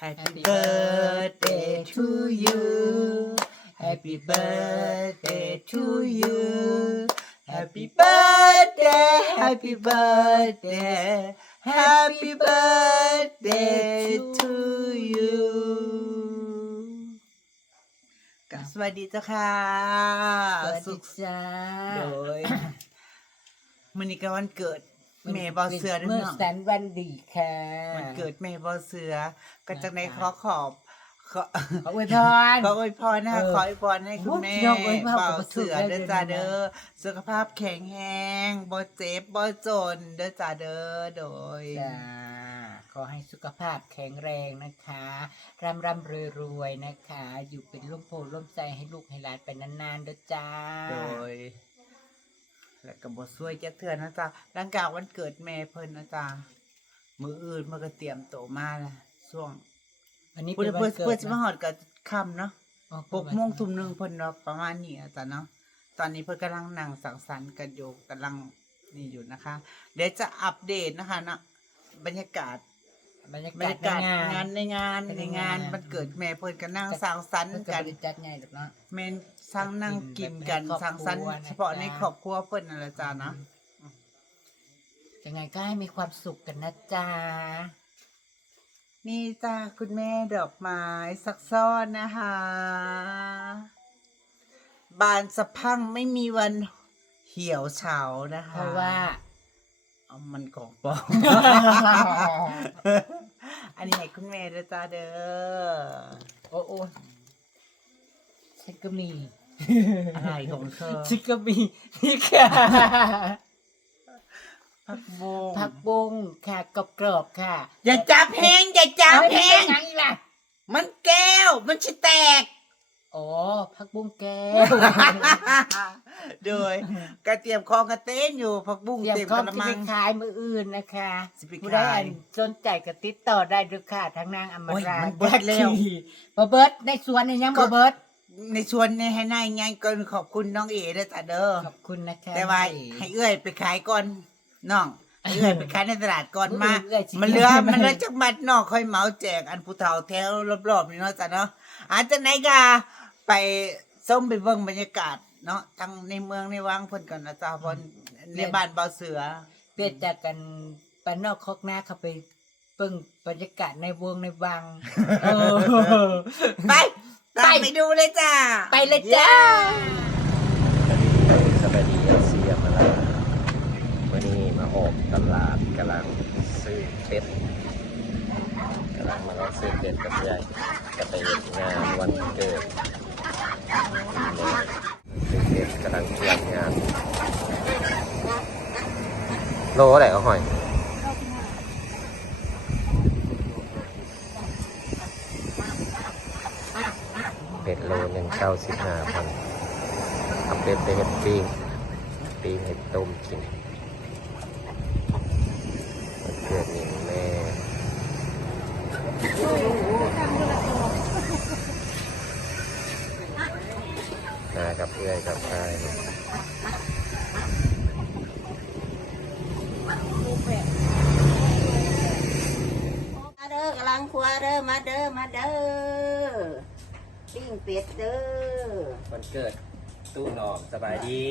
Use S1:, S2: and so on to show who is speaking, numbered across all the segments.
S1: Happy birthday to you Happy birthday to you Happy birthday Happy birthday Happy birthday to you กับสวัสดีเจ้าค่ะ
S2: สวัส
S1: สุ
S2: ดี
S1: ข
S2: จ้า
S1: โดยมันนี้ก็วันเกิด แม่บอเสือเด้ว
S2: เมื่
S1: ย
S2: อ
S1: เนาะ
S2: แสนวันดีค่ะ
S1: วันเกิดแม่บอเสือ ก็จากในขอขอบขอ
S2: ขออวยพร
S1: ขออวยพรนะคะ
S2: เออ
S1: ขออวยพรให้คุณแม่
S2: โอ้ยอวยพร
S1: บ่า
S2: กับ
S1: เสือ
S2: สุขได้
S1: เด้อ
S2: เลย
S1: จ้า
S2: นะ
S1: เด้อสุขภาพแข็งแรงบ่เจ็บบ่จนเด้อจ้าเด้อโดย
S2: จ้าขอให้สุขภาพแข็งแรงนะคะ ร่ำร่ำรวยรวยๆนะคะ อยู่เป็นร่มโพล่มใจให้ลูกให้หลานไปนานๆเด้อจ้า
S1: โดย แล้วก็บ่ซวยจะเถื่อนนะจ๊ะหลังจากวันเกิดแม่เพิ่นนะจ๊ะมื้ออื่นมันก็เตรียมโตวมาละช่วง
S2: อันนี้
S1: เพื่
S2: เป็
S1: อน
S2: นวัน
S1: เพื่อน
S2: เกิ
S1: เพื่อน
S2: ด
S1: จะมาหอดกับค่ำเนาะ
S2: อ๋อ
S1: หกโมงทุ่มหนึ่งเพิ่นเนาะประมาณนี้อะจ้ะเนาะตอนนี้เพิ่นกำลังนั่งสังสรรค์กันอยู่กำลังนี่อยู่นะคะ เดี๋ยวจะอัปเดตนะคะเนาะบรรยากาศ
S2: บรรยา
S1: บรร
S2: กาศ
S1: ยากาศ
S2: ในงางา
S1: นน ในงาน
S2: เป็น
S1: ใน
S2: ยังไง
S1: งาน
S2: อะ
S1: มันเกิดแม่เพิ่นก็นั่งสังสรรค์
S2: เพิ่นก็
S1: กัน
S2: บริจัดใหญ่ดอกเนาะ
S1: แม่นสั่งนั่งกินกัน
S2: แบบในครอบ
S1: สังสรรค์
S2: ครัวนะ
S1: เฉพาะใน
S2: จ๊ะ
S1: ครอบครัวเพิ่นนั่นแหละจ้านะ
S2: ยังไงก็ให้มีความสุขกันนะจ๊ะ
S1: นี่จ้าคุณแม่ดอกไม้ซักซ่อนนะคะบานสะพรังไม่มีวันเหี่ยวเฉานะคะ
S2: เพราะว่า
S1: เอามันของปลอม อันนี้ให้คุณแม่ด้วยจ้าเด้อ
S2: โอ้โอ้ฉันก็มี
S1: อะไรของเธอ
S2: ฉันก็มีนี่ค่ะ
S1: ผักบง
S2: ผักบุ้งค่ะกรอบกรอบๆค่ะ
S1: อย่าจับแหงอย่าจับ
S2: เอา
S1: แห
S2: ไป
S1: ง
S2: เป็นยังไงล่ะ
S1: มันแก้ว มันจะแตก
S2: อ๋อผักบุ้งแก้ว
S1: โดยกระเทียมคองกระเต้นอยู่ผักบุ้ง
S2: เตรียม
S1: เต็ม
S2: ข้อกม
S1: ระ
S2: จะ
S1: มั
S2: ไป
S1: ง
S2: ขายมืออื่นนะคะ
S1: สิไป
S2: ผู้ใด
S1: ขาย
S2: สนใจก็ติดต่อได้ด้วยค่ะทางนางอม
S1: โอ้ย
S2: รา
S1: มันเบิดแล้ว
S2: บอเบิร์ดในสวนนี่ยังบอเบิร์ด
S1: ในชวนในให้นายงานก่อนขอบคุณน้องเอ๋ด้วยจ้ะเด้อ
S2: ขอบคุณนะคะ
S1: แต่ว่าให้เอื้อยไปขายก่อนน้องให้เอื้อยไปขายในตลาดก่อนมา
S2: เอื้อยสิ
S1: มันเหลือมันเหลือจักมัดน้องค่อยเหมาแจกอันผู้เฒ่าแถวรอบๆนี่เนาะจ้ะเนาะอาจจะไหนก็ ไปส้มไปเบิ่งบรรยากาศเนาะทั้งในเมืองในวังเพิ่นก่อนนะจ้ะเพราะในบ้านเบาเสือ
S2: เปลี่ยนจากกันปานนอกคอกหน้าเข้าไปเบิ่งบรรยากาศในวงในวังเออ
S1: ไปตามไปดูเลยจ้า
S2: ไปเลยจ้า
S3: สวัสดีเอเซียมาลาวันนี้มาออกตลาดกำลังซื้อเป็ดกำลังมาลองซื้อเป็ดกับยายกับไปงานวันเกิดซื้อ เป็ดกำลังเตรียมงานโลอะไรเอาหอยเป็ดโลหนึ่งเก้าสิบห้าพันเอาเป็ดไปเห็ดปิ้งปิ้งเห็ดต้มกินเกิดนี่แม่นากับ เพื่อนกับใคร
S4: มาเด้อกำลังครัวเด้อมาเด้อมาเด้อปิ้งเป็ดเด้อ
S3: วันเกิดตู้หนอมสบายดี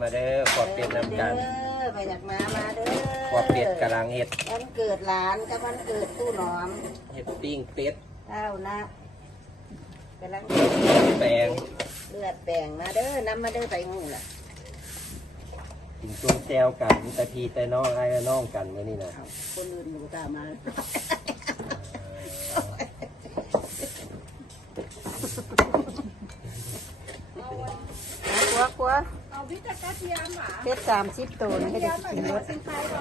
S3: มาเด้อขอบเป็ดนำกัน
S4: เด้อไปจากมามาเด้อ
S3: ขอบเป็ดกำลังเห็ด
S4: วันเกิดหลานกับวันเกิดตู้หนอม
S3: เห็ดปิ้งเป็ด
S4: เท่านะ กำลัง
S3: แปลง
S4: เลือดแปลงมาเด้อนำมาเด้อไปงูล่ะ
S3: กินจุ้งแจวกันแต่พีแต่น้องไอ้และน้องกันมื่อนี้นะ
S4: คนอื่นหนูตามมาครัวครัว
S5: เอาพิจกระเทียมหมา
S4: เป็ดสามสิบตัวนี่ให้
S5: เที
S4: ได้
S5: ยมหน่อย
S4: กิน
S5: หั
S4: เยวอะ
S5: สิงไคบ่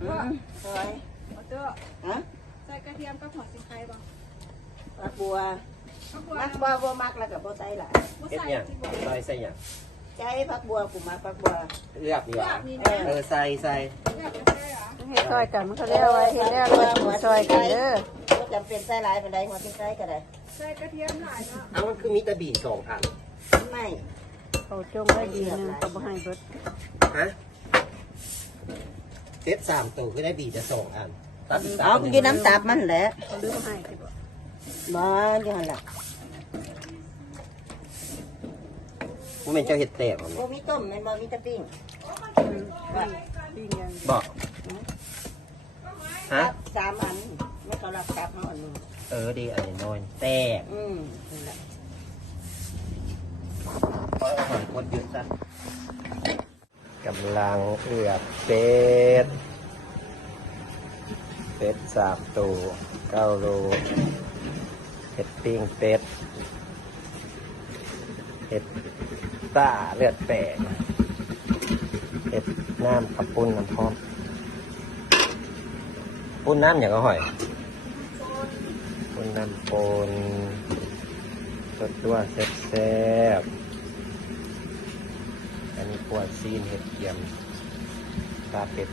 S4: อืมสวย
S5: เอาเด้อ
S4: ฮะ
S5: ใส่กระเทียมกับหัวสิงไคบ่
S4: ผักบัว
S5: ข้าวบัว
S4: มักบัวบัวมักแล้วกับบัวใส่หลาย
S5: บ่
S3: เห็ด
S5: ใส่
S3: หยัง
S5: สิบ่
S3: ใส่ใส่หยัง
S4: ใจผักบัวกูมักผักบัว
S3: เลือกดีก
S5: เลื
S3: ว่า
S5: อกนี่
S4: เอ
S5: นะ
S4: อ
S3: เออใส่ใส่
S5: เลือกจะได้เหรอ
S4: ให้ซอยกันมันเขาเรียกว่าเฮ็ดแล้วเลยหัวซอยกันเด้อบ่จำเป็นใส่หลายปานใดหัวทิ้งใส่ก็ได้
S5: ใส่กระเทียมหลายเนาะ
S3: เอามันคือมีแตะบีสองอัน
S4: ไม่
S6: เขาจงไว้ดีหนึงก็บ่ให้เบิด
S3: ฮะเป็ดสามตัวก็ได้บีจะสองอันผตัด
S4: เอากินน้ำตับมันแหละ
S6: เขาลืมให้ สิบ่
S4: บ้าจังหั่นล่ะ
S3: บ่แม่นเจ้าเฮ็ดแตกบ่
S4: บ่มีต้มแม่นบ่มีแตะปิ้ง
S6: ปิ้งยัน
S3: บ่ฮะ
S4: สามอันไม่ก็รับตับเอาอันหนึง
S3: เออดีอันนี้น้อยแตก
S4: อืมนั่นแหละ
S3: เอาหอยกดยืดซะกำลังเอือบเป็ดเป็ดสามตัวเก้าโล เห็ดปิ้งเป็ด เห็ดต้าเลือดแปะเห็ดน้ำขับปุ้นน้ำพร้อม ปุ้นน้ำอย่างก็หอย ปุ้นน้ำปนสดตัวแซ่บๆอันนี้ปวดซีนเห็ดเกียมตาเป็ด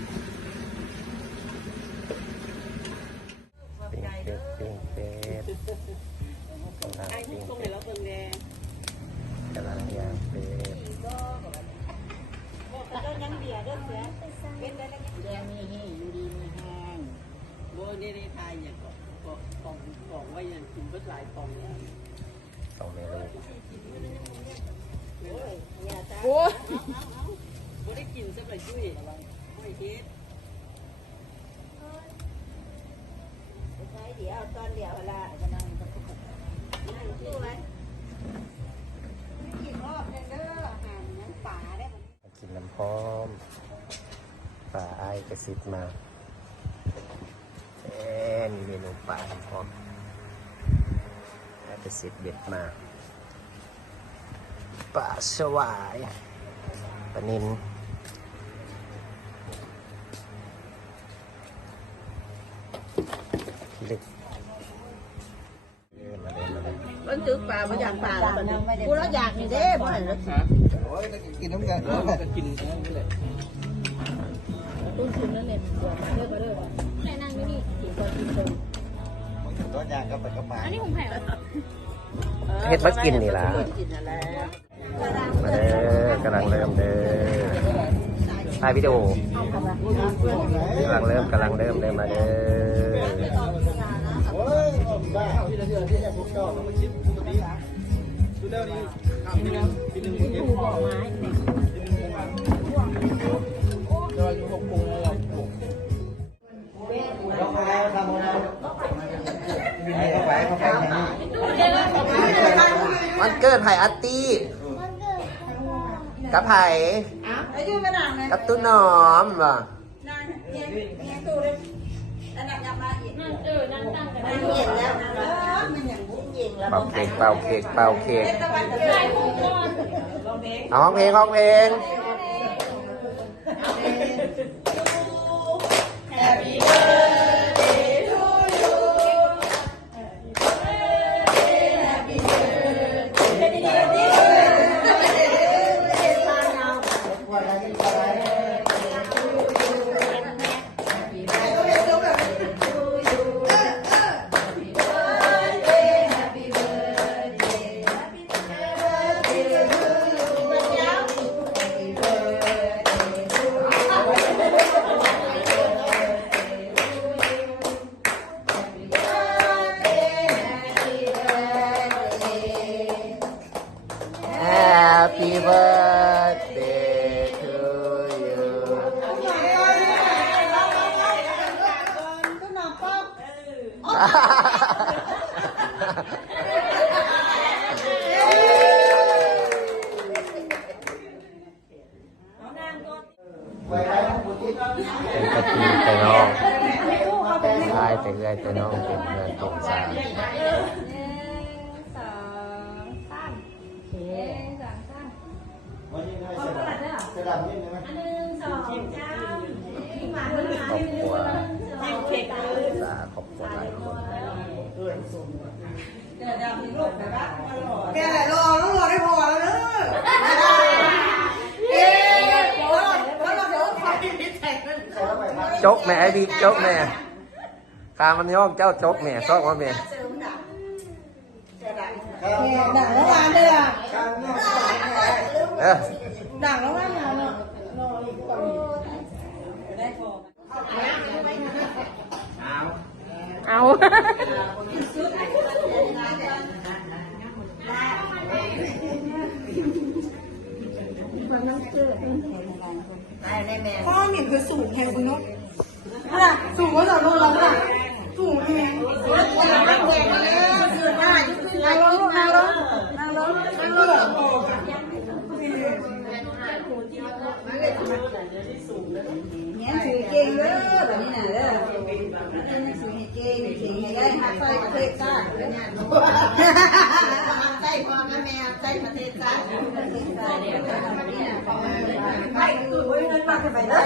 S2: โบนี่ในไทยอย่างก็ก็ของของว่าอย่างกินเบิดหลายของเนี่ย
S3: สองเมนู
S2: โอ้บ่ได้กินสักเลยจุ้ยไม่เฮ็ด
S4: ใช้เดี๋ยวตอนเดียวละนั่งนั่งดูไว้กินรอบนึงเด้อห่างนั้นป่าได้บ่
S3: มากินน้ำพร้อมปลา ไอ้ายกระซิบมาเอ๊ะมีเมนูปลาน้ำพร้อมไอ้ายกระซิบเด็ดมาปลาสวายปลานินลึกเออมาเลยมาเลย
S4: มันถือปลาบ่อยากปลาแล้วบัดนี้กูแล้วอยากนี่เด้บ่ให้รถ
S1: กินน้ำกัน
S2: ก็กินนั่นแหละ
S4: ต้นทุนนั่นแหนียวมาเด้อมาเด้อแม่นั่งนี่นี่กินก่อนกินตรง
S1: ตัวอย่างกับไปกับมา
S3: เฮ็ดมากินนี่ล่ะ
S4: กินอ
S3: มาเด้อกำลังเริ่มเด้อถ่ายวิดีโอกำลังเริ่มกำลังเริ่มเริ่มมาเด้อ กิดไผ่อัตตี้กับไผ่กับตุ้นหอมว่ะ
S4: มันเย็นแล้วนะมันอย่างบุ้งเย็นแล้ว
S3: เป่าเค้กเป่าเค้กเป่าเค้กเอาห้องเพลงห้องเพลง Happy birthday to you เป็นกะทิแต่น้องใช่ ครัวสาครอบครัวหลายคน
S1: แกรอแล้วรอได้พอแล้วเนอะเอ๊ะพอแล้วพอแล้วเดี๋ยวขอให้พี่แทง
S3: จกแม่ไอ้บีจกแม่ข้ามันย่องเจ้าจกแม่ซอกว่าแม่
S1: ดังแล้วงานเลยอะ
S3: เออ
S1: ดังแล้วงานเนาะ
S3: อ่า
S5: เอา
S4: ได้ได้แม่
S1: พ่อหมิ่นคือสูงแห่งคุณนุ๊กอะไรสูงกว่าสาวโลแล้วล่ะสูงแห่ง
S4: มาแข่งแล้วซื้อได้ ซื้อได้กินมาแล้วมาแล้วมาแล้วเงี้ยถือเก่งเลยแบบนี้น่ะเด้อเนี่ยถือให้เก่งถือให้ได้หักใส่ประเทศชาติเนี่ยหักไส้พ่อแม่แม่ใส่ประเทศชาติเนี่ยไปตู้ยเงินมาจะไปได้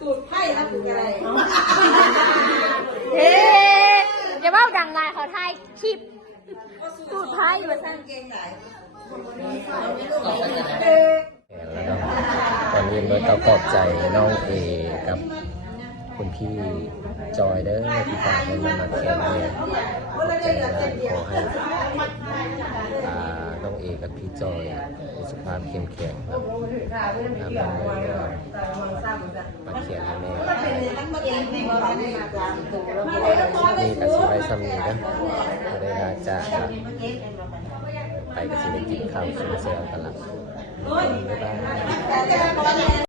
S4: ตูดไพ่นะตูดอะไร
S5: เฮ้อย่าว่าดังนายเขาถ่ายคลิปสูตรไพ่มาสั่น
S4: เกงไหน
S7: แล้วก็ตอนนี้โดยเขาปลอบใจน้องเอกับคุณพี่จอยเด้อที่ฝากเงินมาแข่งเนี่ยขอบใจนะขอให้ กับพี่จอยมีสุขภาพเข้มแข็งครับทำงานมาเขียนให้แม่
S4: ทั้งประเทศในบ้านในกลางตัวแล้ว
S7: นี่กับสิไปซ้ำนี้นะก็ได้ลาจากครับไปกับสิได้กินข้าวซุนเซลกันละบ๊ายบาย